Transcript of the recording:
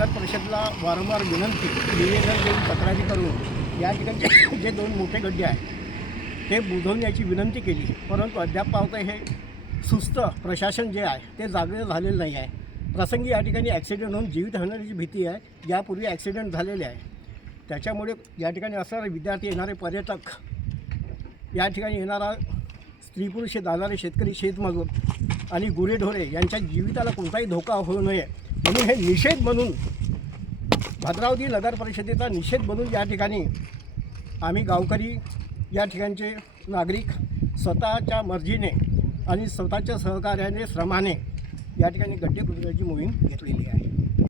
नगर परिषदेला वारंवार विनंती निवेदन देऊन तक्रारी करून या ठिकाणी जे 2 मोठे गड्डे आहेत ते बुजवण्याची विनंती केली, परंतु अद्याप हे सुस्त प्रशासन जे आहे ते जागे झालेलं नाही आहे. प्रसंगी या ठिकाणी ॲक्सिडेंट होऊन जीवित होण्याची भीती आहे. यापूर्वी ॲक्सिडेंट झालेले आहे. त्याच्यामुळे या ठिकाणी असणारे विद्यार्थी, येणारे पर्यटक, या ठिकाणी येणारा स्त्री पुरुष जाणारे शेतकरी, शेतमजूर आणि गुरेढोरे यांच्या जीविताला कोणताही धोका होऊ नये म्हणून हे निषेध म्हणून, भद्रावती नगर परिषदेचा निषेध म्हणून या ठिकाणी आम्ही गावकरी, या ठिकाणचे नागरिक स्वतःच्या मर्जीने आणि स्वतःच्या सहकार्याने, श्रमाने या ठिकाणी गड्डे बुजवण्याची मोहीम घेतलेली आहे.